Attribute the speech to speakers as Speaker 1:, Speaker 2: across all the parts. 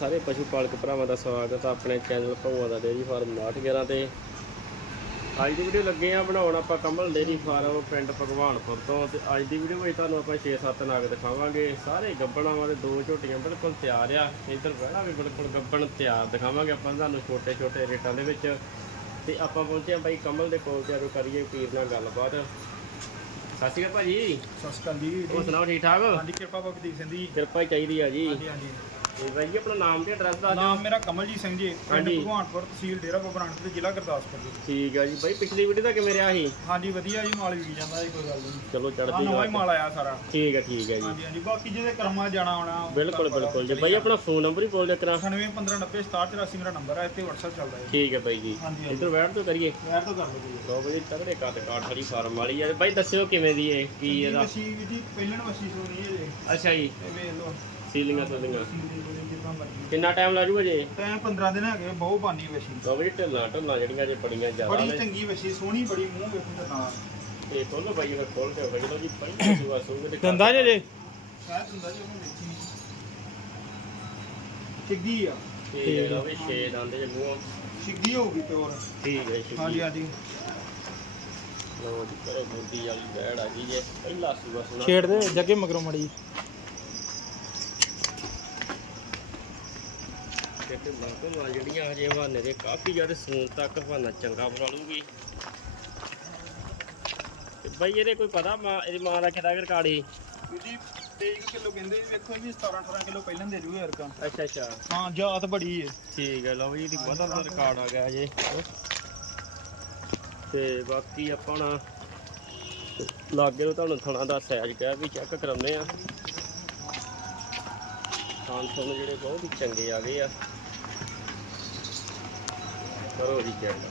Speaker 1: ਸਾਰੇ ਪਸ਼ੂ ਪਾਲਕ ਭਰਾਵਾਂ ਦਾ ਸਵਾਗਤ ਹੈ ਆਪਣੇ ਚੈਨਲ ਭਗਵਾਨ ਦਾ ਡੇਅਰੀ ਫਾਰਮ 911 ਤੇ। ਅੱਜ ਦੀ ਵੀਡੀਓ ਲੱਗੇ ਆ ਬਣਾਉਣ ਆਪਾਂ ਕਮਲ ਡੇਅਰੀ ਫਾਰਮ ਪਿੰਡ ਭਗਵਾਨਪੁਰ ਤੋਂ ਤੇ ਅੱਜ ਦੀ ਵੀਡੀਓ ਵਿੱਚ ਤੁਹਾਨੂੰ ਆਪਾਂ 6-7 ਨਾਗ ਦਿਖਾਵਾਂਗੇ। ਸਾਰੇ ਗੱਬਣਾਂ ਵਾਲੇ ਦੋ ਝੋਟੀਆਂ ਬਿਲਕੁਲ ਤਿਆਰ ਆ। ਇੱਧਰ ਬਹਿਣਾ ਵੀ ਬਿਲਕੁਲ ਗੱਬਣ ਤਿਆਰ ਦਿਖਾਵਾਂਗੇ ਆਪਾਂ ਤੁਹਾਨੂੰ ਛੋਟੇ-ਛੋਟੇ ਰੇਟਾਂ ਦੇ ਵਿੱਚ। ਤੇ ਆਪਾਂ ਪਹੁੰਚੇ ਆ ਬਾਈ ਕਮਲ ਦੇ ਕੋਲ ਤੇ ਆ ਕਰੀਏ ਵੀਰ ਨਾਲ ਗੱਲਬਾਤ। ਸਤਿ ਸ਼੍ਰੀ ਅਕਾਲ ਭਾਜੀ।
Speaker 2: ਸਤਿ ਸ਼੍ਰੀ ਅਕਾਲ ਜੀ।
Speaker 1: ਹੋਰ ਸੁਣਾਓ ਠੀਕ ਠਾਕ?
Speaker 2: ਹਾਂਜੀ ਕਿਰਪਾ ਭਗਤੀ ਸਿੰਘ ਜੀ।
Speaker 1: ਕਿਰਪਾ ਹੀ ਚਾਹੀਦੀ ਆ ਜੀ।
Speaker 2: ਹਾਂਜੀ ਹਾਂਜੀ।
Speaker 1: ਤੇ ਬਾਈ ਜੀ ਆਪਣਾ ਨਾਮ ਤੇ ਐਡਰੈਸ ਦੱਸ ਦਿਓ।
Speaker 2: ਨਾਮ ਮੇਰਾ ਕਮਲਜੀਤ ਸਿੰਘ ਜੀ ਪਿੰਡ
Speaker 1: ਹਾਂਜੀ।
Speaker 2: ਭਗਵਾਨਪੁਰ ਤਹਿਸੀਲ ਡੇਰਾ ਬਾਬਾ ਨਾਨਕ ਤੇ ਜ਼ਿਲ੍ਹਾ ਗੁਰਦਾਸਪੁਰ ਜੀ।
Speaker 1: ਠੀਕ ਆ ਜੀ ਬਾਈ ਪਿਛਲੀ ਵੀਡੀਓ ਦਾ ਕਿਵੇਂ ਰਿਹਾ ਸੀ?
Speaker 2: ਹਾਂਜੀ ਵਧੀਆ ਜੀ ਮਾਲ ਵਿਕੀ ਜਾਂਦਾ ਜੀ ਕੋਈ ਗੱਲ ਨਹੀਂ।
Speaker 1: ਚਲੋ
Speaker 2: ਆ
Speaker 1: ਚੜ੍ਹਦੀ
Speaker 2: ਨਵਾਂ ਹੀ
Speaker 1: ਕਲਾ
Speaker 2: ਮਾਲ ਆਇਆ ਸਾਰਾ।
Speaker 1: ਠੀਕ ਹੈ ਠੀਕ ਹੈ ਜੀ।
Speaker 2: ਹਾਂਜੀ ਹਾਂਜੀ ਬਾਕੀ ਜਿਹਦੇ ਕਰਮਾਂ 'ਚ ਜਾਣਾ ਆਉਣਾ ਉਹ
Speaker 1: ਬਿਲਕੁਲ
Speaker 2: ਤੁਹਾਨੂੰ
Speaker 1: ਬਿਲਕੁਲ ਜੀ।
Speaker 2: ਪਤਾ
Speaker 1: ਬਾਈ ਆਪਣਾ ਫੋਨ ਨੰਬਰ ਹੀ ਬੋਲ ਦਿਆ ਕਰਾਂ
Speaker 2: 9815906784 ਮੇਰਾ ਨੰਬਰ ਹੈ ਇੱਥੇ WhatsApp ਚੱਲਦਾ ਹੈ
Speaker 1: ਠੀਕ ਹੈ ਬਾਈ ਜੀ।
Speaker 2: ਹਾਂਜੀ, ਹਾਂਜੀ।
Speaker 1: ਇੱਧਰ ਬੈਠ ਤੋਂ ਕਰੀਏ।
Speaker 2: ਵੈਰ ਤੋਂ ਕਰ ਲਓ ਜੀ।
Speaker 1: ਲੋ ਬਾਈ ਤਗੜੇ ਕੱਟ ਕਾਠ ਵਾਲੀ ਫਾਰਮ ਵਾਲੀ ਹੈ ਬਾਈ ਦੱਸਿਓ ਕਿਵੇਂ ਦੀ ਹੈ ਕੀ
Speaker 2: ਇਹ
Speaker 1: ਇਹਦਾ?
Speaker 2: ਵੀ ਜੀ ਪਹਿਲਣ ਵਸੀ ਸੋਣੀ ਹੈ ਜੀ।
Speaker 1: ਅੱਛਾ ਜੀ।
Speaker 2: ਇਹ ਵੇਖ ਲਓ।
Speaker 1: ਸੀਲਿੰਗਾਂ ਸੁਲਿੰਗਾਂ। ਕਿੰਨਾ ਟਾਈਮ ਲੱਗੂਗਾ ਜੇ?
Speaker 2: ਟਾਈਮ 15 ਦਿਨ ਹੈਗੇ ਬਹੁਤ ਬਾਨੀ ਵਸੀ।
Speaker 1: ਲੋ ਬਾਈ ਢਿੱਲਾਂ ਢਿੱਲਾਂ ਜਿਹੜੀਆਂ ਜੇ ਬੜੀਆਂ ਜ਼ਿਆਦਾ
Speaker 2: ਬੜੀ
Speaker 1: ਨੇ।
Speaker 2: ਚੰਗੀ ਵਸੀ ਸੋਹਣੀ ਬੜੀ ਮੂੰਹ ਵੇਖੋ ਤੇ ਨਾਲ।
Speaker 1: ਤੇ ਖੋਲੋ ਬਾਈ ਇਹ ਖੋਲ ਕੇ ਬਾਈ ਜੀ ਪਹਿਲਾਂ ਸੁਆ ਸੂਗੇ ਤੇ
Speaker 2: ਦੰਦਾ ਜੇ ਜੇ? ਸ਼ਾਇਦ ਦੰਦਾ ਜੇ ਉਹਨੂੰ ਦੇਖੀ ਸਿੱਗੀ ਆ।
Speaker 1: ਠੀਕ ਹੈ ਲੋ ਵੀ ਛੇ ਦੰਦ ਜੇ ਮੂੰਹ।
Speaker 2: ਸਿੱਗੀ ਹੋਊਗੀ ਪਿਓਰ।
Speaker 1: ਠੀਕ ਹੈ ਠੀਕ
Speaker 2: ਹਾਂਜੀ ਹਾਂਜੀ।
Speaker 1: ਲੋ ਜੀ ਕਰੇ ਬੋਦੀ ਵਾਲੀ ਬੈੜ ਆ ਗਈ ਜੇ। ਪਹਿਲਾ ਸੁਆ ਸੁਣਾ।
Speaker 2: ਛੇੜ ਦੇ ਜੱਗੇ ਮਗਰੋਂ ਮੜੀ
Speaker 1: ਤੇ ਢਿੱਲਾਂ ਢਿੱਲਾਂ ਜਿਹੜੀਆਂ ਹਜੇ ਹਵਾਨੇ ਦੇ ਕਾਫੀ ਜ਼ਿਆਦਾ ਸੂਨ ਤੱਕ ਹਵਾਨਾ ਚੰਗਾ ਬਣਾ ਲੂਗੀ ਤੇ ਬਾਈ ਇਹਦੇ ਕੋਈ ਪਤਾ ਮਾਂ ਇਹਦੀ ਮਾਂ ਦਾ ਕਿਹਦਾ ਰਿਕਾਰਡ
Speaker 2: ਜੀ 23 ਕਿਲੋ ਕਹਿੰਦੇ ਵੇਖੋ ਜੀ 17 18 ਕਿਲੋ ਪਹਿਲਾਂ ਦੇ ਜੂਗਾ ਯਾਰ
Speaker 1: ਅੱਛਾ ਅੱਛਾ।
Speaker 2: ਹਾਂ ਜਾਤ ਬੜੀ ਹੈ
Speaker 1: ਠੀਕ ਹੈ ਲਓ ਜੀ ਇਹਦੀ ਬਹੁਤਾ ਦਾ ਰਿਕਾਰਡ ਆ ਗਿਆ ਜੇ ਤੇ ਬਾਕੀ ਆਪਾਂ ਨਾ ਲਾਗੇ ਨੂੰ ਤੁਹਾਨੂੰ ਥਣਾ ਦਾ ਸਾਈਜ਼ ਕਹਿ ਵੀ ਚੈੱਕ ਕਰਾਉਂਦੇ ਆ ਥਾਨ ਥਣ ਜਿਹੜੇ ਬਹੁਤ ਹੀ ਚੰਗੇ ਆ ਗਏ ਆ। ਕਰੋ ਜੀ ਚੈੱਕ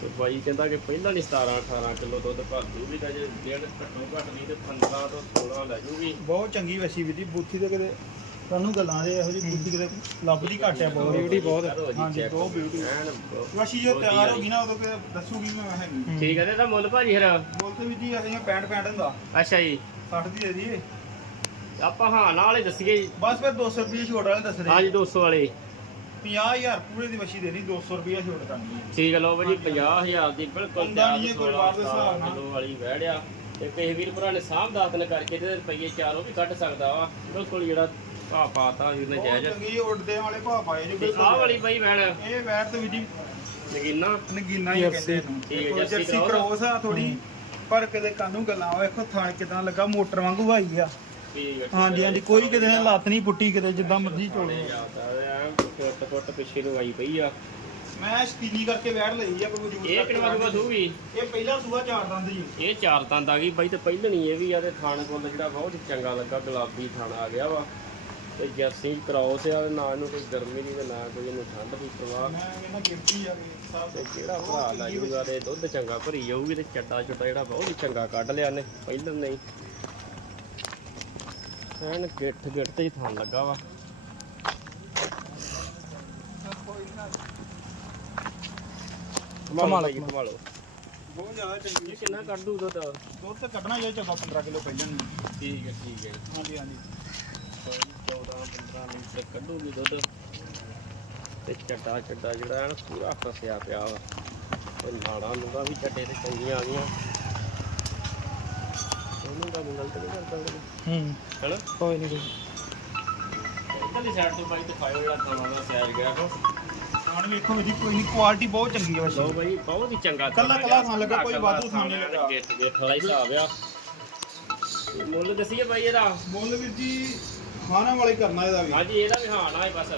Speaker 1: ਤੇ ਬਾਈ ਕਹਿੰਦਾ ਕਿ ਪਹਿਲਾਂ ਨਹੀਂ 17 18 ਕਿਲੋ ਦੁੱਧ ਭਰ ਜੂਗੀ ਤਾਂ ਜੇ ਡੇਢ ਘੱਟੋ ਘੱਟ ਨਹੀਂ ਤੇ 15 ਤੋਂ 16 ਲੈ ਜੂਗੀ।
Speaker 2: ਬਹੁਤ ਚੰਗੀ ਵਸੀ ਵੀ ਦੀ ਬੂਥੀ ਤੇ ਕਿਤੇ ਤੁਹਾਨੂੰ ਗੱਲਾਂ ਦੇ ਇਹੋ ਜਿਹੀ ਬੂਥੀ ਕਿਤੇ ਲੱਭਦੀ ਘੱਟ ਆ ਬਹੁਤ। ਬਿਊਟੀ ਬਹੁਤ
Speaker 1: ਜੀ
Speaker 2: ਹਾਂਜੀ। ਬਹੁਤ ਬਿਊਟੀ ਵਸੀ ਜੋ ਤਿਆਰ ਹੋ ਗਈ ਨਾ ਉਦੋਂ ਕਿ ਦੱਸੂਗੀ ਮੈਂ ਹੈਗੀ
Speaker 1: ਠੀਕ ਹੈ ਤੇ ਇਹਦਾ ਮੁੱਲ ਭਾਜੀ ਫਿਰ?
Speaker 2: ਬੋਲਤੇ ਵੀ ਜੀ ਅਸੀਂ 65 65 ਹੁੰਦਾ
Speaker 1: ਅੱਛਾ ਜੀ।
Speaker 2: 60 ਦੀ ਦੇ ਦਈਏ।
Speaker 1: ਆਪਾਂ ਹਾਂ ਨਾਲ ਹੀ ਦੱਸੀਏ ਜੀ।
Speaker 2: ਬਸ ਫਿਰ 200 ਰੁਪਏ ਛੋੜ ਵਾਲੇ ਦੱਸ ਰਹੇ
Speaker 1: ਹਾਂਜੀ 200 ਵਾਲੇ।
Speaker 2: 50000 ਪੂਰੇ ਦੀ ਵਸੀ ਦੇਣੀ 200 ਰੁਪਏ ਛੋੜ ਕਰਨੀ
Speaker 1: ਠੀਕ ਹੈ ਲਓ ਭਾਜੀ 50000 ਦੀ ਬਿਲਕੁਲ
Speaker 2: ਨਾਲ।
Speaker 1: ਕਿਲੋ ਵਾਲੀ ਵਹਿੜਿਆ ਤੇ ਕਿਸੇ ਵੀਰ ਭਰਾ ਨੇ ਸਾਹਬ ਦਾਤਨ ਕਰਕੇ ਤੇ ਰੁਪਈਏ ਚਾਰ ਉਹ ਵੀ ਕੱਢ ਸਕਦਾ ਵਾ। ਬਿਲਕੁਲ ਜਿਹੜਾ ਭਾ ਪਾਤਾ ਵੀਰ ਨੇ ਜਾਇਜ਼।
Speaker 2: ਚੰਗੀ ਉੱਡਦੇ ਵਾਲੇ ਭਾਅ ਪਾਏ ਜੀ ਬਿਲਕੁਲ
Speaker 1: ਆਹ ਵਾਲੀ ਬਾਈ ਵਹਿਣ
Speaker 2: ਇਹ ਵੈਰ ਤੇ ਵੀ ਜੀ
Speaker 1: ਨਗੀਨਾ।
Speaker 2: ਨਗੀਨਾ ਹੀ ਕਹਿੰਦੇ ਇਹਨੂੰ।
Speaker 1: ਠੀਕ ਹੈ,
Speaker 2: ਦੇਖੋ,
Speaker 1: ਜਰਸੀ
Speaker 2: ਕ੍ਰੋਸ ਆ ਥੋੜੀ ਪਰ ਕਿਤੇ ਕਾਨੂੰ ਗੱਲਾਂ ਵੇਖੋ ਥਾਣ ਕਿਦਾਂ ਲੱਗਾ ਮੋਟਰ ਵਾਂਗੂ ਭਾਈ ਆ। ਹਾਂਜੀ ਹਾਂਜੀ ਕੋਈ ਕਿਤੇ ਨੇ ਲੱਤ ਨਹੀਂ ਪੁੱਟੀ ਕਿਤੇ ਜਿੱਦਾਂ ਮਰਜ਼ੀ ਚੋਲੇ
Speaker 1: ਫੁੱਟ ਫੁੱਟ ਪਿੱਛੇ ਨੂੰ ਆਈ ਪਈ ਆ।
Speaker 2: ਮੈਂ ਸਕੀਨੀ ਕਰਕੇ ਵੈੜ ਲਈ ਆ ਕੋਈ
Speaker 1: ਇਹ ਕਿੰਨਾ ਵਾਰ ਸੂਗੀ?
Speaker 2: ਇਹ ਪਹਿਲਾ ਸੂਆ ਚਾਰ ਦੰਦ ਜੀ।
Speaker 1: ਇਹ ਚਾਰ ਦੰਦ ਆ ਗਈ ਬਾਈ ਤੇ ਪਹਿਲਣੀ ਇਹ ਵੀ ਆ ਤੇ ਥਾਣ ਕੋਲ ਜਿਹੜਾ ਬਹੁਤ ਹੀ ਚੰਗਾ ਲੱਗਾ ਗੁਲਾਬੀ ਥਾਣ ਆ ਗਿਆ ਵਾ। ਤੇ ਜਰਸੀ ਕ੍ਰਾਸ ਆ ਤੇ ਨਾ ਇਹਨੂੰ ਕੋਈ ਗਰਮੀ ਦੀ ਤੇ ਨਾ ਕੋਈ ਇਹਨੂੰ ਠੰਡ ਦੀ ਪ੍ਰਵਾਹ।
Speaker 2: ਮੈਂ ਕਹਿੰਦਾ ਗਿਫਟੀ ਆ
Speaker 1: ਤੇ ਜਿਹੜਾ ਭਰਾ ਲੈ ਜਾਊਗਾ ਤੇ ਦੁੱਧ ਚੰਗਾ ਭਰੀ ਜਾਊਗੀ ਤੇ ਚੱਡਾ ਚੁੱਟਾ ਜਿਹੜਾ ਬਹੁਤ ਹੀ ਚੰਗਾ ਕੱਢ ਲਿਆ ਨੇ ਪਹਿਲਣ ਨਹੀਂ। ਐਨ ਗਿੱਠ ਗਿੱਠ ਤੇ ਹੀ ਥਾਣ ਲੱਗਾ ਵਾ।
Speaker 2: ਕਮਾਲ
Speaker 1: ਬਾਈ ਜੀ, ਕਮਾ ਲਓ।
Speaker 2: ਬਹੁਤ ਜ਼ਿਆਦਾ ਚੰਗੀ
Speaker 1: ਇਹ ਕਿੰਨਾ ਕੱਢ ਦੂ ਦੁੱਧ?
Speaker 2: ਦੁੱਧ ਤਾਂ ਕੱਢਣਾ ਜੇ 14 15 ਕਿਲੋ ਪਹਿਲਾਂ ਨੂੰ
Speaker 1: ਠੀਕ ਹੈ ਠੀਕ ਹੈ।
Speaker 2: ਹਾਂਜੀ ਹਾਂਜੀ।
Speaker 1: 14 15 ਲੀਟਰ ਕੱਢੂਗੀ ਦੁੱਧ। ਤੇ ਚੱਡਾ ਚੱਡਾ ਜਿਹੜਾ ਐਨ ਪੂਰਾ ਫਸਿਆ ਪਿਆ ਵਾ। ਤੇ ਨਾੜਾਂ ਨੂੜਾਂ ਵੀ ਚੱਡੇ ਤੇ ਚੰਗੀਆਂ ਆ ਗਈਆਂ। ਉਹਨੂੰ ਦਾ ਗਲਤ ਨਹੀਂ ਕਰਦਾ ਉਹ
Speaker 2: ਹੂੰ
Speaker 1: ਹੈਨਾ
Speaker 2: ਕੋਈ ਨਹੀਂ ਕੋਈ
Speaker 1: ਇਧਰਲੀ ਸਾਈਡ ਤੋਂ ਬਾਈ ਦਿਖਾਇਓ ਜਿਹੜਾ ਥਾਣਾ ਦਾ ਸੈਰ ਗਿਆ ਕੋ
Speaker 2: ਖਾਣ ਵੇਖੋ ਜੀ ਕੋਈ ਨਹੀਂ ਕੁਆਲਿਟੀ ਬਹੁਤ ਚੰਗੀ ਹੈ
Speaker 1: ਲਓ
Speaker 2: ਵੈਸੇ
Speaker 1: ਬਾਈ ਬਹੁਤ ਹੀ ਚੰਗਾ
Speaker 2: ਕੱਲਾ-
Speaker 1: ਥਾਣਾ
Speaker 2: ਕੱਲਾ
Speaker 1: ਗਿਆ।
Speaker 2: ਥਾਂ ਲੱਗਾ, ਕੋਈ
Speaker 1: ਕੱਲਾ
Speaker 2: ਵਾਧੂ ਥਾਂ ਨਹੀਂ
Speaker 1: ਥਾਂ
Speaker 2: ਲੱਗਾ।
Speaker 1: ਗੇਟ ਗੇਟ ਵਾਲਾ ਹੀ ਹਿਸਾਬ ਆ ਤੇ ਮੁੱਲ ਦੱਸੀਏ ਬਾਈ ਇਹਦਾ
Speaker 2: ਮੁੱਲ ਵੀਰ ਜੀ ਖਾਣਾ ਵਾਲੇ ਕਰਨਾ ਇਹਦਾ ਵੀ
Speaker 1: ਹਾਂਜੀ ਇਹਦਾ ਵੀ ਹਾਂ ਨਾ ਹੈ ਬਸ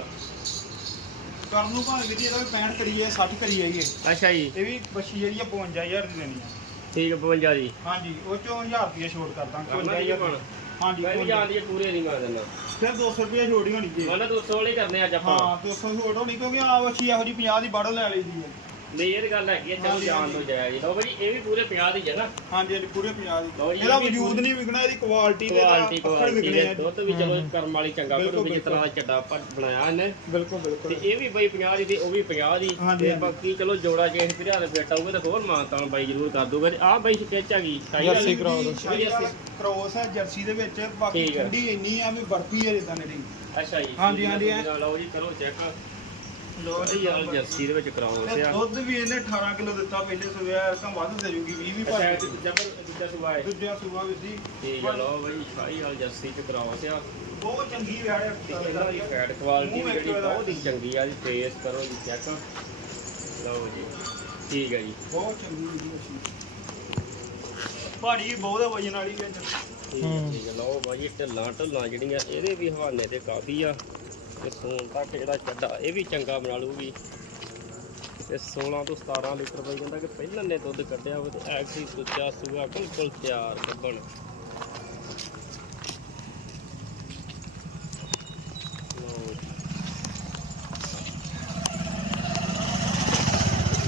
Speaker 2: ਕਰਨ ਨੂੰ ਭਾਵੇਂ ਵੀਰ ਜੀ ਇਹਦਾ ਵੀ 65 ਕਰੀਏ 60 ਕਰੀਏ ਇਹ
Speaker 1: ਅੱਛਾ ਜੀ
Speaker 2: ਇਹ ਵੀ ਬੱਚੀ ਜਿਹੜੀ ਆ 55000 ਦੀ ਦੇਣੀ ਆ
Speaker 1: ਠੀਕ ਹੈ 52 ਜੀ।
Speaker 2: ਹਾਂਜੀ ਉਹ ਚੋਂ 1000 ਰੁਪਏ ਛੋੜ ਕਰਦਾ
Speaker 1: ਕਰਨਾ ਹੀ ਆ ਹੁਣ?
Speaker 2: ਹਾਂਜੀ
Speaker 1: ਮੈਂ ਵੀ ਜਾਣਦੀ ਹੈ ਪੂਰੇ ਨਹੀਂ ਮੈਂ ਦਿੰਦਾ।
Speaker 2: ਫਿਰ 200 ਰੁਪਏ ਛੋੜ ਹੀ ਹੋਣੀ ਜੀ।
Speaker 1: ਮੈਂ ਨਾ 200 ਵਾਲੇ ਕਰਨੇ ਅੱਜ ਆਪਾਂ।
Speaker 2: ਹਾਂ 200 ਛੋੜ ਹੋਣੀ ਕਿਉਂਕਿ ਆ ਬੱਚੀ ਇਹੋ ਜੀ 50 ਦੀ ਬਾੜੋ ਲੈ ਲਈ ਦੀ ਹੈ
Speaker 1: ਨਹੀਂ ਇਹ ਤਾਂ ਗੱਲ ਹੈਗੀ ਹੈ ਚਲੋ
Speaker 2: ਹਾਂਜੀ,
Speaker 1: ਜਾਣ ਤੋਂ ਜਾਇਆ ਜੀ ਲਓ ਭਾਜੀ ਇਹ ਵੀ ਪੂਰੇ 50 ਦੀ ਜਗ੍ਹਾ।
Speaker 2: ਹਾਂਜੀ ਹਾਂਜੀ ਪੂਰੇ 50 ਦੀ।
Speaker 1: ਲਓ ਜੀ,
Speaker 2: ਇਹਦਾ
Speaker 1: ਇਹ ਵੀ
Speaker 2: ਵਜੂਦ ਨਹੀਂ ਵਿਕਣਾ ਇਹਦੀ ਕੁਆਲਿਟੀ ਦੇ
Speaker 1: ਕੁਆਲਿਟੀ
Speaker 2: ਪੱਖੜ
Speaker 1: ਕੁਆਲਿਟੀ
Speaker 2: ਵਿਕਣੇ
Speaker 1: ਦੇ
Speaker 2: ਆ।
Speaker 1: ਦੁੱਧ ਵੀ ਚਲੋ ਕਰਮ ਵਾਲੀ ਚੰਗਾ
Speaker 2: ਬਿਲਕੁਲ,
Speaker 1: ਪਰ ਜਿਸ ਤਰ੍ਹਾਂ ਦਾ ਚੱਡਾ ਆਪਾਂ ਬਣਾਇਆ ਇਹਨੇ।
Speaker 2: ਬਿਲਕੁਲ
Speaker 1: ਤੇ
Speaker 2: ਬਿਲਕੁਲ
Speaker 1: ਇਹ ਵੀ ਬਾਈ 50 ਦੀ ਤੇ ਉਹ ਵੀ 50 ਦੀ।
Speaker 2: ਹਾਂਜੀ,
Speaker 1: ਤੇ
Speaker 2: ਹਾਂਜੀ।
Speaker 1: ਬਾਕੀ ਚਲੋ ਜੋੜਾ ਜੇ ਇਸ ਭਰਾ ਦੇ ਬੇਟਾ ਹੋਊਗਾ ਤਾਂ ਹੋਰ ਮਾਨਤਾਨ ਬਾਈ ਜ਼ਰੂਰ ਕਰ ਦੂਗਾ। ਤੇ ਆਹ ਬਾਈ ਸਟਿਚ ਹੈਗੀ
Speaker 2: ਜਰਸੀ
Speaker 1: ਵਾਲੀ
Speaker 2: ਕਰਾਓ ਦੋ। ਕ੍ਰੋਸ ਹੈ ਜਰਸੀ ਦੇ ਵਿੱਚ ਬਾਕੀ
Speaker 1: ਠੀਕ ਹੈ।
Speaker 2: ਠੰਡੀ ਇੰਨੀ ਆ ਵੀ ਬਰਫੀ ਹੈ ਇਦਾਂ ਨਹੀਂ।
Speaker 1: ਅੱਛਾ ਜੀ
Speaker 2: ਹਾਂਜੀ, ਹਾਂਜੀ,
Speaker 1: ਆ, ਲਓ ਜੀ ਕਰੋ ਚੈੱਕ ਲੋ ਜੀ ਯਾਰ ਜਰਸੀ ਦੇ ਵਿੱਚ ਕਰਾਓ
Speaker 2: ਤੇ
Speaker 1: ਸਿਆ
Speaker 2: ਦੁੱਧ ਵੀ ਇਹਨੇ 18 ਕਿਲੋ ਦਿੱਤਾ ਪਹਿਲੇ ਸਵੇਰ ਤਾਂ ਵੱਧ ਦੇ ਜੂਗੀ 20 ਵੀ
Speaker 1: ਅੱਛਾ
Speaker 2: ਭਰ
Speaker 1: ਇਹ ਦੂਜਾ ਪਰ ਦੂਜਾ ਸੁਭਾ ਹੈ।
Speaker 2: ਦੂਜਾ ਸੂਆ ਵੀ ਸੀ।
Speaker 1: ਠੀਕ ਹੈ ਲਓ ਬਾਈ ਸ਼ਾਹੀ ਵਾਲ ਜਰਸੀ ਚ ਕਰਾਓ ਸਿਆ
Speaker 2: ਬਹੁਤ ਚੰਗੀ ਵੈੜ ਹੈ
Speaker 1: ਤੇ ਇਹਦਾ ਦੀ ਫੈਟ ਕੁਆਲਿਟੀ
Speaker 2: ਮੂੰਹ
Speaker 1: ਵੀ ਜਿਹੜੀ
Speaker 2: ਵੇਖਿਓ ਇਹਦਾ।
Speaker 1: ਬਹੁਤ ਹੀ ਚੰਗੀ ਆ ਜੀ ਫੇਸ ਕਰੋ ਜੀ ਚੈੱਕ ਲਓ ਜੀ ਠੀਕ ਹੈ ਜੀ।
Speaker 2: ਬਹੁਤ ਚੰਗੀ ਵੀਡੀਓ ਸੀ ਭਾਰੀ ਬਹੁਤ ਹੈ ਵਜਨ ਵਾਲੀ ਵਿੱਚ।
Speaker 1: ਠੀਕ ਹੈ ਠੀਕ ਹੈ ਲਓ ਬਾਈ ਢੱਲਾਂ ਢੱਲਾਂ ਜਿਹੜੀਆਂ ਇਹਦੇ ਵੀ ਹਵਾਨੇ ਤੇ ਕਾਫੀ ਆ। ਤੇ ਸੂਣ ਤੱਕ ਜਿਹੜਾ ਚੱਡਾ, ਇਹ ਵੀ ਚੰਗਾ ਬਣਾ ਲੂਗੀ ਤੇ 16 ਤੋਂ 17 ਲੀਟਰ ਬਾਈ ਕਹਿੰਦਾ ਕਿ ਪਹਿਲਾਂ ਨੇ ਦੁੱਧ ਕੱਢਿਆ ਵਾ ਤੇ ਐਕਸੀ ਸੁੱਚਾ ਸੂਆ ਬਿਲਕੁਲ ਤਿਆਰ ਕੱਢਣ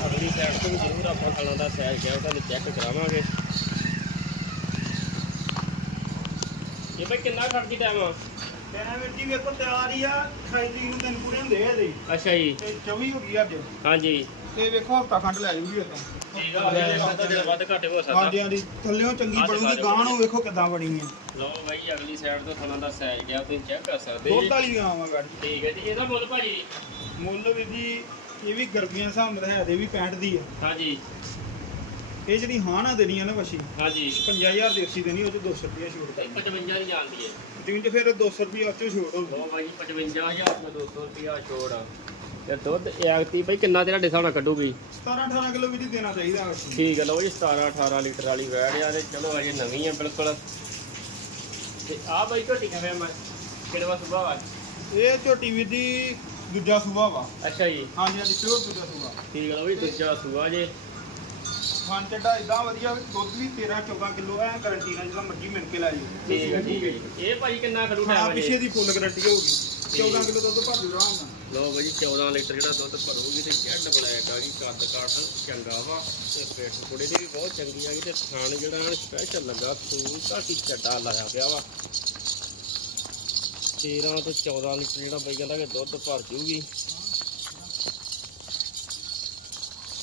Speaker 1: ਅਗਲੀ ਸਾਈਡ ਤੋਂ ਜ਼ਰੂਰ ਆਪਾਂ ਖਾਣਾ ਦਾ ਸਾਈਜ਼ ਕਿਹਾ ਤੁਹਾਨੂੰ ਚੈੱਕ ਕਰਾਵਾਂਗੇ। ਇਹ ਬਈ ਕਿੰਨਾ ਖਰਚੀ ਟਾਈਮ ਆ?
Speaker 2: ਕਹਿੰਦਾ ਵੀਰ ਜੀ ਵੇਖੋ ਤਿਆਰ ਆ 28 ਤਰੀਕ ਨੂੰ ਦਿਨ ਪੂਰੇ ਹੁੰਦੇ ਆ ਇਹਦੇ।
Speaker 1: ਅੱਛਾ ਜੀ।
Speaker 2: ਤੇ 24 ਹੋ ਗਈ ਅੱਜ।
Speaker 1: ਹਾਂਜੀ।
Speaker 2: ਤੇ ਵੇਖੋ ਹਫਤਾ ਖੰਡ ਲੈ ਜੂਗੀ ਇਹ ਤਾਂ।
Speaker 1: ਠੀਕ ਆ ਅਗਲੇ ਹਫ਼ਤੇ ਦਿਨ ਵੱਧ ਘੱਟ ਹੋ ਸਕਦਾ।
Speaker 2: ਹਾਂਜੀ ਹਾਂਜੀ ਥੱਲਿਓਂ ਚੰਗੀ ਬਣੂਗੀ। ਗਾਂ ਨੂੰ ਵੇਖੋ ਕਿਦਾਂ ਬਣੀ ਹੈ।
Speaker 1: ਲਓ ਬਾਈ ਅਗਲੀ ਸਾਈਡ ਤੋਂ ਤੁਹਾਨੂੰ ਦਾ ਸਾਈਜ਼ ਗਿਆ ਤੁਸੀਂ ਚੈੱਕ ਕਰ ਸਕਦੇ ਜੀ।
Speaker 2: ਦੁੱਧ ਵਾਲੀ ਗਾਂ ਵਾ ਗਾੜੀ।
Speaker 1: ਠੀਕ ਹੈ ਜੀ ਇਹਦਾ ਮੁੱਲ ਭਾਜੀ?
Speaker 2: ਮੁੱਲ ਵੀਰ ਜੀ ਇਹ ਵੀ ਗਰਮੀਆਂ ਹਿਸਾਬ ਨਾਲ ਹੈ ਦੇ ਵੀ 65 ਦੀ ਹੈ।
Speaker 1: ਹਾਂਜੀ।
Speaker 2: ਇਹ ਜਿਹੜੀ ਹਾਂ ਨਾ ਦੇਣੀ ਆ ਨਾ ਵਸ਼ੀ
Speaker 1: ਹਾਂਜੀ।
Speaker 2: 50000 ਦੀ ਅੱਸੀ ਦੇਣੀ ਉਹ ਚ 200 ਰੁਪਏ ਛੋੜ
Speaker 1: ਤੇ 55 ਦੀ ਜਾਂਦੀ ਹੈ।
Speaker 2: ਜਿਵੇਂ ਤੇ ਫਿਰ 200 ਰੁਪਏ ਉੱਤੇ ਛੋੜ ਹੋਊਗੀ।
Speaker 1: ਲਓ ਬਾਈ 55000 ਦਾ 200 ਰੁਪਿਆ ਛੋੜ ਤੇ ਦੁੱਧ ਇਹ ਆਗਤੀ ਭਾਈ ਕਿੰਨਾ ਤੇਰਾ ਹਿਸਾਬ ਨਾਲ ਕੱਢੂਗੀ?
Speaker 2: 17 18 ਕਿਲੋ ਵੀ ਦੇਣਾ ਚਾਹੀਦਾ ਵਸ਼ੀ
Speaker 1: ਠੀਕ ਹੈ ਲਓ ਜੀ 17 18 ਲੀਟਰ ਵਾਲੀ ਵੈੜ ਆ ਤੇ ਚਲੋ ਅਜੇ ਨਵੀਂ ਆ ਬਿਲਕੁਲ। ਤੇ ਆ ਬਾਈ ਝੋਟੀ ਕਿਵੇਂ ਮੈਂ? ਕਿਹੜੇ ਵਾ ਸੁਭਾਅ ਆ?
Speaker 2: ਇਹ ਝੋਟੀ ਵੀਰ ਜੀ ਦੂਜਾ ਸੂਆ ਵਾ।
Speaker 1: ਅੱਛਾ ਜੀ।
Speaker 2: ਹਾਂਜੀ ਹਾਂਜੀ ਪਿਓਰ ਦੂਜਾ ਸੂਆ
Speaker 1: ਠੀਕ ਹੈ ਲਓ ਜੀ ਦੂਜਾ ਸੂਆ ਜੇ।
Speaker 2: ਖਾਣ ਚੱਡਾ ਇਦਾਂ ਵਧੀਆ ਦੁੱਧ ਵੀ 13 14 ਕਿਲੋ ਐ ਗਾਰੰਟੀ ਨਾਲ ਜਿਹੜਾ ਮਰਜ਼ੀ ਮਿਲ ਕੇ ਲੈ ਜਾਓ
Speaker 1: ਠੀਕ ਹੈ ਠੀਕ ਹੈ ਜੀ। ਇਹ ਭਾਈ ਕਿੰਨਾ ਖੜੂ
Speaker 2: ਹਾਂ
Speaker 1: ਟਾਈਮ
Speaker 2: ਪਿੱਛੇ
Speaker 1: ਹੈ
Speaker 2: ਦੀ ਫੁੱਲ ਗਾਰੰਟੀ ਹੋਊਗੀ। 14 ਕਿਲੋ ਦੁੱਧ ਭਰ ਲੂ ਆਰਾਮ ਨਾਲ।
Speaker 1: ਲਓ ਬਾਈ 14 ਲੀਟਰ ਜਿਹੜਾ ਦੁੱਧ ਭਰੂਗੀ ਤੇ ਜੈਡ ਬਲੈਕ ਆ ਗਈ ਕੱਦ ਕਾਠ ਚੰਗਾ ਵਾ ਤੇ ਪੇਟ ਕੁੜੇ ਦੀ ਵੀ ਬਹੁਤ ਚੰਗੀ ਆ ਗਈ ਤੇ ਥਾਣ ਜਿਹੜਾ ਹਨ ਸਪੈਸ਼ਲ ਲੱਗਾ ਸੂਲ ਕਾਫੀ ਚੱਡਾ ਲਾਇਆ ਪਿਆ ਵਾ। 13 ਤੋਂ 14 ਲੀਟਰ ਜਿਹੜਾ ਬਾਈ ਕਹਿੰਦਾ ਕਿ ਦੁੱਧ ਭਰ ਜੂਗੀ।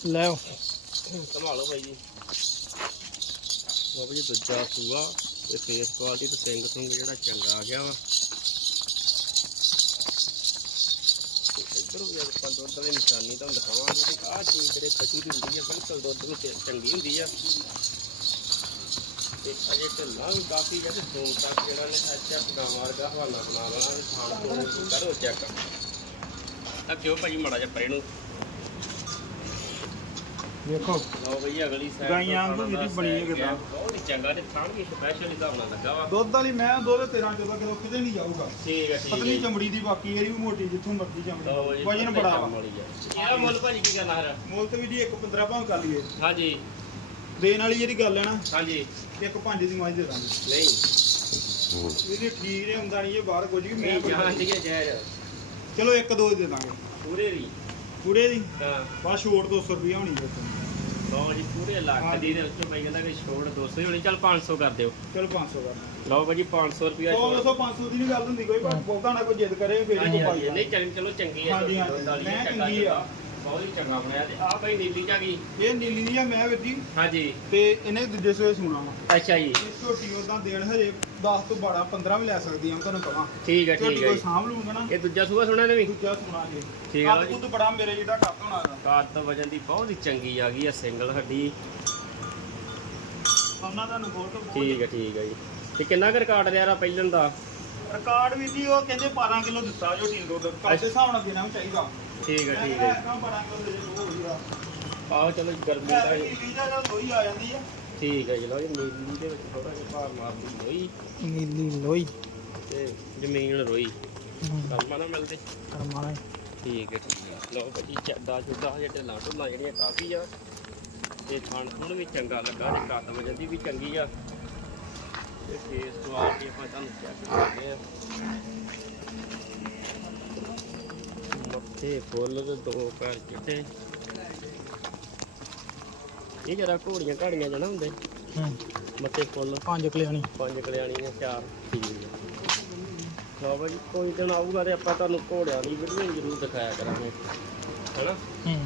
Speaker 2: ਲੈ
Speaker 1: ਸੰਭਾਲੋ ਬਾਈ ਜੀ। ਲਓ ਬਾਈ ਜੀ, ਦੂਜਾ ਸੂਆ ਤੇ ਫੇਸ ਕੁਆਲਿਟੀ ਤੇ ਸਿੰਗ ਸੁੰਗ ਜਿਹੜਾ ਚੰਗਾ ਆ ਗਿਆ ਵਾ। ਇੱਧਰ ਵੀ ਆਪਾਂ ਦੁੱਧ ਦੀ ਨਿਸ਼ਾਨੀ ਤੁਹਾਨੂੰ ਦਿਖਾਵਾਂਗੇ ਕਿ ਆਹ ਚੀਜ਼ ਜਿਹੜੇ ਪਸ਼ੂ ਦੀ ਹੁੰਦੀ ਹੈ ਬਿਲਕੁਲ ਦੁੱਧ ਨੂੰ ਚੰਗੀ ਹੁੰਦੀ ਆ। ਤੇ ਅਜੇ ਢਿੱਲਾ ਵੀ ਕਾਫੀ ਹੈ ਤੇ ਸੋਨ ਤੱਕ ਜਿਹੜਾ ਨੇ ਐਚਐਫ ਦਾ ਵਰਗਾ ਹਵਾਲਾ ਬਣਾ ਲੈਣਾ ਤੇ ਖਾਣ ਪੀਣ ਕਰੋ ਚੈੱਕ ਆ ਕਿਉਂ ਭਾਈ, ਮੜਾ ਜਿਹਾ ਪਰੇ ਨੂੰ।
Speaker 2: ਵੇਖੋ।
Speaker 1: ਲਓ ਬਈ ਅਗਲੀ ਸਾਈਡ
Speaker 2: ਗਾਈਆਂ ਵਾਂਗੂ ਜਿਹੜੀ ਬਣੀ ਹੈ ਕਿੱਦਾਂ।
Speaker 1: ਬਹੁਤ ਹੀ ਚੰਗਾ ਤੇ ਵੀ ਸਪੈਸ਼ਲ ਹਿਸਾਬ ਨਾਲ ਲੱਗਾ ਵਾ।
Speaker 2: ਦੁੱਧ ਵਾਲੀ ਮੈਂ ਦੁੱਧ 13 14 ਕਿਲੋ ਕਿਤੇ ਨਹੀਂ ਜਾਊਗਾ।
Speaker 1: ਠੀਕ ਹੈ ਠੀਕ
Speaker 2: ਪਤਲੀ ਚਮੜੀ ਦੀ ਬਾਕੀ ਇਹਦੀ ਵੀ ਮੋਟੀ ਜਿੱਥੋਂ
Speaker 1: ਲਓ
Speaker 2: ਚਮੜੀ ਵਜਨ ਬੜਾ ਵਾ।
Speaker 1: ਇਹਦਾ ਮੁੱਲ ਭਾਜੀ ਕੀ ਕਰਨਾ ਹੈ
Speaker 2: ਮੁੱਲ ਤੇ ਵੀ ਜੀ 1 15 ਭਾਵੇਂ ਕਰ ਲਈਏ।
Speaker 1: ਹਾਂਜੀ।
Speaker 2: ਦੇਣ ਵਾਲੀ ਜਿਹੜੀ ਗੱਲ ਹੈ ਨਾ
Speaker 1: ਹਾਂਜੀ।
Speaker 2: ਇੱਕ ਪੰਜ ਦੀ ਮਾਝ ਦੇ ਦਾਂਗੇ।
Speaker 1: ਨਹੀਂ।
Speaker 2: ਇਹਦੀ ਠੀਕ ਨਹੀਂ ਹੁੰਦਾ ਨਹੀਂ ਇਹ ਬਾਹਰ ਕੁਝ ਵੀ ਮੈਂ
Speaker 1: ਜਹਾਂ ਠੀਕ ਹੈ ਜੈ
Speaker 2: ਚਲੋ ਇੱਕ ਦੋ ਦੇ ਦਾਂਗੇ।
Speaker 1: ਪੂਰੇ ਦੀ।
Speaker 2: ਪੂਰੇ ਦੀ?
Speaker 1: ਹਾਂ।
Speaker 2: ਬਸ ਛੋਟ 200 ਰੁਪਏ ਹੋਣੀ ਹੈ।
Speaker 1: ਲਓ ਜੀ ਪੂਰੇ ਲੱਖ ਦੀ ਦੇ ਉੱਤੇ ਭਾਈ ਕਹਿੰਦਾ ਕਿ ਛੋੜ 200 ਹੀ ਹੋਣੀ ਚੱਲ 500 ਕਰ ਦਿਓ।
Speaker 2: ਚਲੋ 500 ਕਰ
Speaker 1: ਲਓ ਭਾਜੀ 500 ਰੁਪਿਆ
Speaker 2: ਉਹ ਦੱਸੋ 500 ਦੀ ਨਹੀਂ ਗੱਲ ਹੁੰਦੀ ਕੋਈ ਬਹੁਤਾ ਨਾ ਕੋਈ ਜਿੱਦ ਕਰੇ ਫੇਰ ਹੀ
Speaker 1: ਹਾਂਜੀ
Speaker 2: ਪਾਈ
Speaker 1: ਨਹੀਂ ਚੱਲ ਚਲੋ ਚੰਗੀ ਹੈ
Speaker 2: ਹਾਂਜੀ, ਹਾਂਜੀ। ਮੈਂ
Speaker 1: ਚੰਗੀ
Speaker 2: ਆ।
Speaker 1: ਬਹੁਤ ਹੀ ਚੰਗਾ ਬਣਿਆ ਤੇ ਆ ਭਾਈ ਨੀਲੀ ਚਾ ਗਈ
Speaker 2: ਇਹ ਨੀਲੀ ਦੀ ਆ ਮੈਂ ਵੀਰ ਜੀ।
Speaker 1: ਹਾਂਜੀ।
Speaker 2: ਤੇ ਇਹਨੇ ਦੂਜੇ ਸਵੇਰੇ ਸੁਣਾ ਵਾ।
Speaker 1: ਅੱਛਾ ਜੀ।
Speaker 2: ਇਹ ਝੋਟੀ ਉਦਾਂ ਦੇਣ ਹਜੇ 10 ਤੋਂ 12 15 ਵੀ ਲੈ ਸਕਦੀ ਆ ਤੁਹਾਨੂੰ ਕਹਾਂ
Speaker 1: ਠੀਕ ਹੈ
Speaker 2: ਝੋਟੀ
Speaker 1: ਠੀਕ ਹੈ
Speaker 2: ਕੋਈ
Speaker 1: ਜੀ।
Speaker 2: ਸਾਂਭ ਲੂਗਾ ਨਾ।
Speaker 1: ਇਹ ਦੂਜਾ ਸੂਆ ਸੁਣਿਆ ਨੇ ਵੀ
Speaker 2: ਦੂਜਾ ਸੁਣਾ ਜੀ।
Speaker 1: ਠੀਕ ਆ
Speaker 2: ਕੱਦ
Speaker 1: ਜੀ।
Speaker 2: ਕੁੱਦ ਬੜਾ ਮੇਰੇ ਜਿਹੜਾ ਕੱਦ ਹੋਣਾ ਦਾ
Speaker 1: ਕਾਤ ਵਜਨ ਦੀ ਬਹੁਤ ਹੀ ਚੰਗੀ ਆ ਗਈ ਆ ਸਿੰਗਲ ਹੱਡੀ।
Speaker 2: ਉਹਨਾਂ ਦਾ ਨਗੋਲ ਤੋਂ
Speaker 1: ਠੀਕ ਹੈ ਠੀਕ ਹੈ ਜੀ। ਤੇ ਕਿੰਨਾ ਕੁ ਰਿਕਾਰਡ ਰਿਹਾ ਰਾ ਪਹਿਲਣ ਦਾ?
Speaker 2: ਰਿਕਾਰਡ ਵੀ ਜੀ ਉਹ ਕਹਿੰਦੇ 12 ਕਿਲੋ ਦਿੱਤਾ ਝੋਟੀ ਨੂੰ ਦੁੱਧ ਕੱਦ ਦੇ ਹਿਸਾਬ ਨਾਲ ਦੇਣਾ ਵੀ ਚਾਹੀਦਾ।
Speaker 1: ਠੀਕ ਹੈ ਠੀਕ ਹੈ
Speaker 2: ਇੱਦਾਂ 12 ਕਿਲੋ ਦੇ ਦੇ ਹੋ ਜੂਗਾ
Speaker 1: ਚਲੋ ਗਰਮੀ ਦਾ
Speaker 2: ਵੀ ਨੀਲੀ ਦਾ ਲੋਈ ਆ ਜਾਂਦੀ ਆ।
Speaker 1: ਠੀਕ ਹੈ ਜੀ ਲਓ ਜੀ ਨੀਲੀ ਦੇ ਵਿੱਚ ਥੋੜਾ ਜਿਹਾ ਭਾਰ ਮਾਰਦੀ ਲੋਈ
Speaker 2: ਨੀਲੀ ਲੋਈ
Speaker 1: ਤੇ ਜ਼ਮੀਨ ਰੋਈ ਕਰਮਾ ਨਾ ਮਿਲਦੇ।
Speaker 2: ਕਰਮਾਣਾ
Speaker 1: ਠੀਕ ਹੈ ਠੀਕ ਹੈ ਲਓ ਭਾਜੀ ਚੱਦਾ ਚੁੱਦਾ ਹਜੇ ਢਿੱਲਾਂ ਢੁੱਲਾਂ ਜਿਹੜੀਆਂ ਕਾਫੀ ਆ। ਤੇ ਥਣ ਥੁਣ ਵੀ ਚੰਗਾ ਲੱਗਾ ਤੇ ਕੱਦ ਵਜਨ ਦੀ ਵੀ ਚੰਗੀ ਆ। ਤੇ ਫੇਸ ਕੁਆਲਿਟੀ ਆਪਾਂ ਤੁਹਾਨੂੰ ਚੈੱਕ ਕਰਦੇ ਆ ਮੱਥੇ ਫੁੱਲ ਤੇ ਦੋ ਪੈਰ ਚਿੱਟੇ। ਇਹ ਜਰਾ ਘੋੜੀਆਂ ਘਾੜੀਆਂ ਜਣਾ ਹੁੰਦੇ
Speaker 2: ਹੂੰ।
Speaker 1: ਮੱਥੇ ਫੁੱਲ।
Speaker 2: ਪੰਜ ਕਲਿਆਣੀ।
Speaker 1: ਪੰਜ ਕਲਿਆਣੀਆਂ ਚਾਰ। ਠੀਕ ਹੈ ਲਓ ਬਾਈ ਕੋਈ ਦਿਨ ਆਊਗਾ ਤੇ ਆਪਾਂ ਤੁਹਾਨੂੰ ਘੋੜਿਆਂ ਦੀ ਵੀਡੀਓ ਜ਼ਰੂਰ ਦਿਖਾਇਆ ਕਰਾਂਗੇ। ਹਨਾ?
Speaker 2: ਹੂੰ।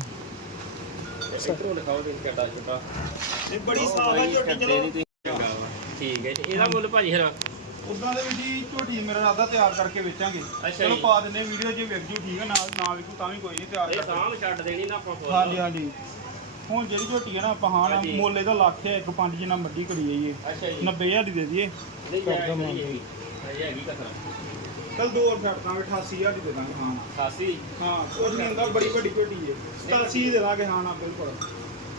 Speaker 1: ਇਧਰੋਂ ਦਿਖਾਓ ਜੀ ਚੱਡਾ ਚੁੱਟਾ
Speaker 2: ਇਹ ਬੜੀ ਸਾਫ਼ ਹੈ ਝੋਟੀ ਚਲੋ
Speaker 1: ਠੀਕ ਹੈ ਤੇ ਇਹਦਾ ਮੁੱਲ ਭਾਜੀ ਫਿਰ?
Speaker 2: ਉਦਾਂ ਦੇ ਵੀ ਜੀ ਝੋਟੀ ਮੇਰਾ ਇਰਾਦਾ ਤਿਆਰ ਕਰਕੇ ਵੇਚਾਂਗੇ। ਚਲੋ
Speaker 1: ਜੀ।
Speaker 2: ਪਾ ਦਿੰਨੇ ਵੀਡੀਓ 'ਚ ਵੇਖ ਜੂ ਠੀਕ ਹੈ ਨਾ ਨਾ ਵੇਖੂ ਤਾਂ ਵੀ ਕੋਈ ਨਹੀਂ ਤਿਆਰ
Speaker 1: ਇਹ
Speaker 2: ਕਰਕੇ
Speaker 1: ਸਾਂਭ ਛੱਡ ਦੇਣੀ ਨਾ ਆਪਾਂ ਫੁੱਲ
Speaker 2: ਹਾਂਜੀ ਹਾਂਜੀ। ਹੁਣ ਜਿਹੜੀ ਝੋਟੀ ਹੈ ਨਾ ਪਹਾਣ
Speaker 1: ਹਾਂਜੀ।
Speaker 2: ਮੁੱਲ ਇਹਦਾ ਲੱਖ ਹੈ ਇੱਕ ਪੰਜ ਜਿੰਨਾ ਮਰਜ਼ੀ ਕਰੀ ਜਾਈਏ।
Speaker 1: ਅੱਛਾ ਜੀ।
Speaker 2: 90000 ਦੀ ਦੇ ਦਈਏ।
Speaker 1: ਨਹੀਂ
Speaker 2: ਕਰ
Speaker 1: ਜਾਇਜ਼
Speaker 2: ਦਵਾਂਗੇ।
Speaker 1: ਨਹੀਂ ਹੈਗੀ। ਹਜੇ ਕਥਾ
Speaker 2: ਕੱਲ ਦੋ ਹੋਰ ਛੱਡ ਦਾਂਗੇ 88000 ਦੀ ਦੇ ਦਾਂਗੇ ਹਾਂ।
Speaker 1: ਸਾਸੀ
Speaker 2: ਹਾਂ ਕੁਝ ਨਹੀਂ ਹੁੰਦਾ ਬੜੀ ਵੱਡੀ ਝੋਟੀ ਹੈ। 87 ਦੇ ਦਾਂਗੇ ਹਾਂ ਨਾ ਬਿਲਕੁਲ।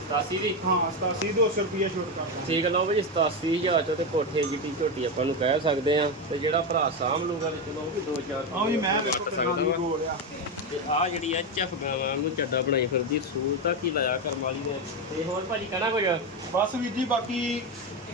Speaker 1: ਦੀ?
Speaker 2: ਹਾਂ 87 200 ਰੁਪਏ ਛੋਟ ਕਰ
Speaker 1: ਠੀਕ ਲਓ ਬਈ 87000 ਚੋਂ ਤੇ ਕੋਠੇ ਜਿੱਟੀ ਝੋਟੀ ਆਪਾਂ ਨੂੰ ਕਹਿ ਸਕਦੇ ਆ ਤੇ ਜਿਹੜਾ ਭਰਾ ਸਾਂਭ ਲੂਗਾ ਤੇ ਚਲੋ ਉਹ ਵੀ 2000
Speaker 2: ਆਹ ਜੀ ਮੈਂ ਵੇਖੋ ਕਿੰਨਾ ਦੀ ਗੋਲ ਆ।
Speaker 1: ਤੇ ਆ ਜਿਹੜੀ ਐ ਚਫ ਗਾਵਾਂ ਨੂੰ ਚੱਡਾ ਬਣਾਈ ਫਿਰਦੀ ਸਹੂਲਤਾਂ ਕੀ ਲਾਇਆ ਕਰਮ ਵਾਲੀ ਨੇ? ਤੇ ਹੋਰ ਭਾਜੀ ਕਹਿਣਾ ਕੁਝ?
Speaker 2: ਬਸ ਵੀਰ ਜੀ ਬਾਕੀ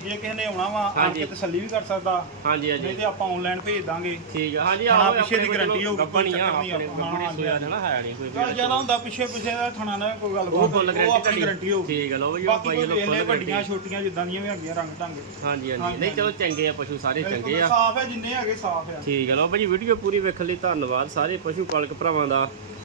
Speaker 2: ਜੇ ਕਿਸੇ ਨੇ ਆਉਣਾ ਵਾ ਆ
Speaker 1: ਹਾਂਜੀ।
Speaker 2: ਕੇ ਤਸੱਲੀ ਵੀ ਕਰ ਸਕਦਾ।
Speaker 1: ਹਾਂਜੀ
Speaker 2: ਨਹੀਂ
Speaker 1: ਹਾਂਜੀ
Speaker 2: ਤੇ ਆਪਾਂ ਆਨਲਾਈਨ ਭੇਜ ਦਾਂਗੇ।
Speaker 1: ਠੀਕ ਆ ਹਾਂਜੀ ਆਹੋ
Speaker 2: ਪਿੱਛੇ ਦੀ guarantee ਹੋਊਗੀ, ਕੋਈ
Speaker 1: ਆ
Speaker 2: ਚੱਕਰ ਨਹੀਂ
Speaker 1: ਆਪਣੇ
Speaker 2: ਆਪਾਂ,
Speaker 1: ਗੱਭਣੀ
Speaker 2: ਹਾਂ,
Speaker 1: ਸੋਇਆ ਨਾ ਹੈ ਨਹੀਂ ਕੋਈ
Speaker 2: ਚੱਲ ਜ਼ਿਆਦਾ ਹੁੰਦਾ ਪਿੱਛੇ ਪਿੱਛੇ ਦਾ ਥਣਾ ਨਾ ਕੋਈ ਗੱਲ
Speaker 1: ਉਹ ਫੁੱਲ
Speaker 2: ਉਹ ਆਪਣੀ
Speaker 1: ਗਰੰਟੀ
Speaker 2: ਗਾਰੰਟੀ ਹੋਊਗੀ।
Speaker 1: ਠੀਕ ਹੈ ਲਓ ਜੀ
Speaker 2: ਬਾਕੀ ਕੋਈ
Speaker 1: ਭਾਈ
Speaker 2: ਵੇਖ ਲੈ
Speaker 1: ਫੁੱਲ
Speaker 2: ਵੱਡੀਆਂ। ਛੋਟੀਆਂ ਜਿੱਦਾਂ ਦੀਆਂ ਵੀ ਹੈਗੀਆਂ ਰੰਗ ਢੰਗ।
Speaker 1: ਹਾਂਜੀ ਹਾਂਜੀ।
Speaker 2: ਹਾਂਜੀ,
Speaker 1: ਨਹੀਂ ਚਲੋ ਚੰਗੇ ਆ ਪਸ਼ੂ ਸਾਰੇ ਚੰਗੇ ਆ।
Speaker 2: ਸਾਫ਼ ਹੈ ਜਿੰਨੇ ਹੈਗੇ ਸਾਫ਼ ਆ।
Speaker 1: ਠੀਕ ਹੈ ਲਓ ਭਾਜੀ ਵੀਡੀਓ ਪੂਰੀ ਵੇਖਣ ਲਈ ਧੰਨਵਾਦ ਸਾਰੇ ਪਸ਼ੂ ਪਾਲਕ ਭਰਾਵਾਂ ਦਾ।